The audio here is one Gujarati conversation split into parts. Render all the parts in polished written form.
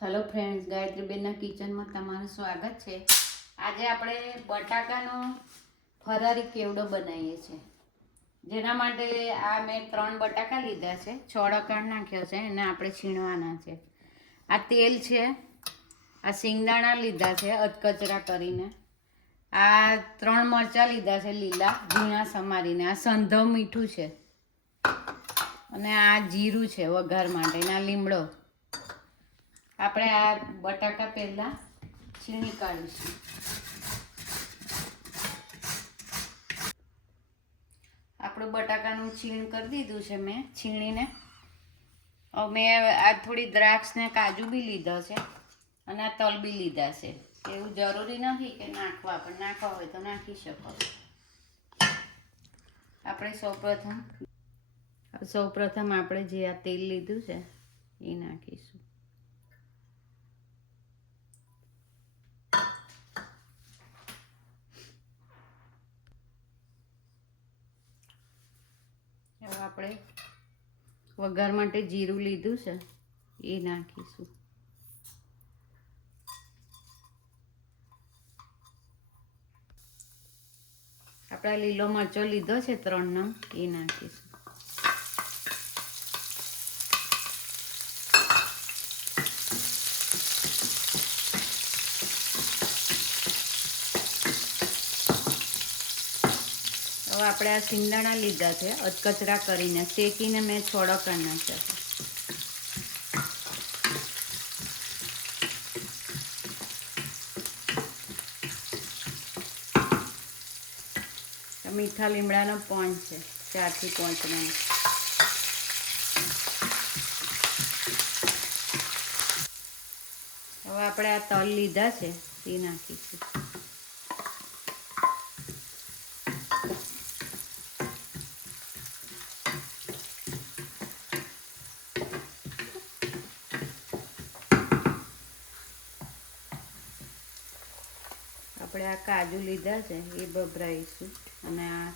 હેલો ફ્રેન્ડ્સ, ગાયત્રીબેનના કિચનમાં તમારું સ્વાગત છે. આજે આપણે બટાકાનો ફરારી કેવડો બનાવીએ છીએ. જેના માટે આ મેં 3 બટાકા લીધા છે, છોડો કાઢી નાખ્યો છે, એને આપણે છીણવાના છે. આ તેલ છે, આ સિંગદાણા લીધા છે અધકચરા કરીને, આ 3 મરચાં લીધા છે લીલા ઝીણા સમારીને, આ સંધવ મીઠું છે અને આ જીરું છે વઘાર માટે, આ લીમડો. આપણે આ બટાકા પહેલા છીણી કાઢીશું. આપણું બટાકાનું છીણ કરી દીધું છે મેં છીણીને. મેં આ થોડી દ્રાક્ષ ને કાજુ બી લીધા છે અને આ તલ બી લીધા છે. એવું જરૂરી નથી કે નાખવા, પણ નાખવા હોય તો નાખી શકો. આપણે સૌપ્રથમ આપણે જે આ તેલ લીધું છે એ નાખીશું. હવે આપણે વઘાર માટે જીરું લીધું છે એ નાખીશું. આપણે લીલો મરચો લીધો છે 3 નંગ, એ નાખીશું. હવે આપણે આ સિંગદાણા લીધા છે અધકચરા કરીને, શેકીને મેં છોડો કરી નાખ્યા છે. મીઠા લીમડાનો પોણ છે, 4 થી 5 નંગ. હવે આપણે આ તલ લીધા છે એ નાખીશું. આપણે આ કાજુ લીધા છે એ ભભરાઈશું અને આ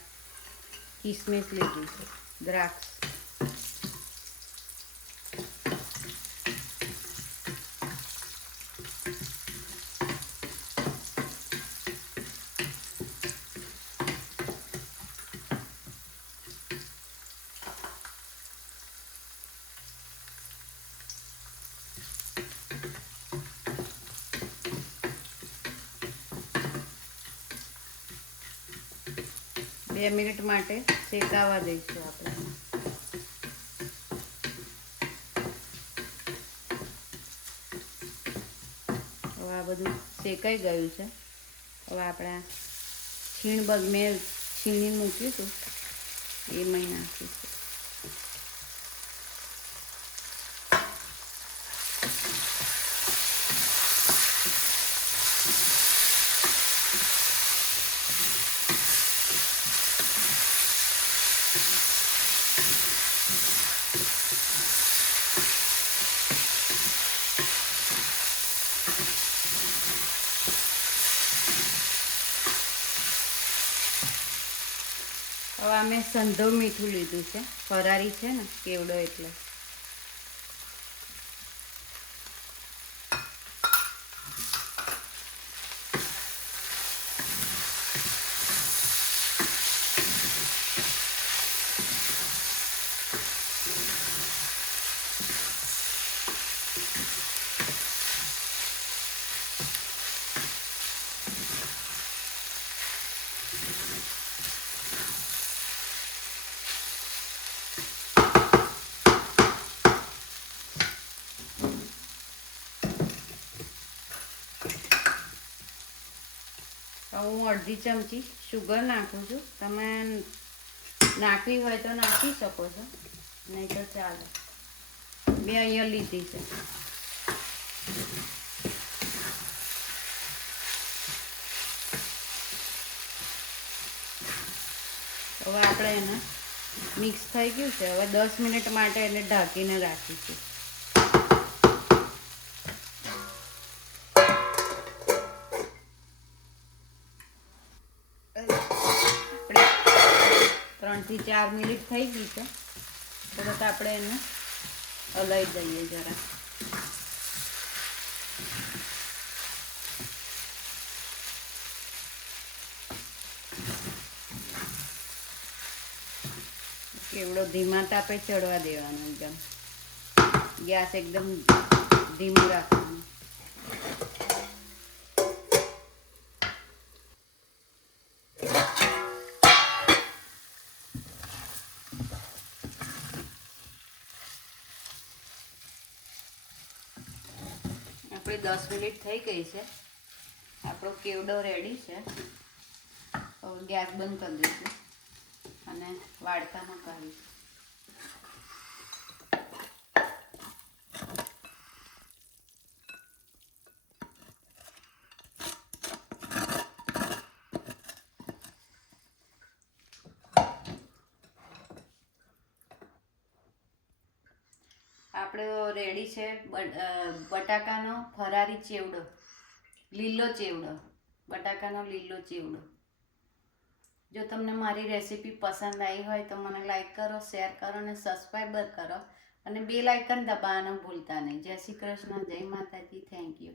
કિસમિસ લીધી છે, દ્રાક્ષ. બે મિનિટ માટે શેકાવા દઈશું આપણે. હવે આ બધું શેકાઈ ગયું છે. હવે આપણે મેં છીણી મૂકીશું એમાં નાખીશું. હવે અમે સંધવ મીઠું લીધું છે, ફરારી છે ને કેવડો એટલે. હું અડધી ચમચી શુગર નાખું છું. તમે નાખવી હોય તો નાખી શકો છો, નહીં તો ચાલે. મેં અહીંયા લીધી છે. હવે આપણે એને મિક્સ થઈ ગયું છે. હવે 10 મિનિટ માટે એને ઢાંકીને રાખીશું. 3 થી 4 મિનિટ થઈ ગઈ છે. તરત આપણે એને હલાવી દઈએ જરા. કેવડો ધીમા તાપે ચડવા દેવાનો, એકદમ ગેસ એકદમ ધીમું રાખવાનું. આપણે 10 મિનિટ થઈ ગઈ છે. આપણો કેવડો રેડી છે. હવે ગેસ બંધ કરી દઈશું અને વાડકામાં કાઢીશું. આપણો રેડી છે બટાકાનો ફરારી ચેવડો, લીલો ચેવડો, બટાકાનો લીલો ચેવડો. જો તમને મારી રેસીપી પસંદ આવી હોય તો મને લાઈક કરો, શેર કરો અને સબસ્ક્રાઈબર કરો અને બેલ આઇકન દબાવવાનું ભૂલતા નહીં. જય શ્રી કૃષ્ણ, જય માતાજી, થેન્ક યુ.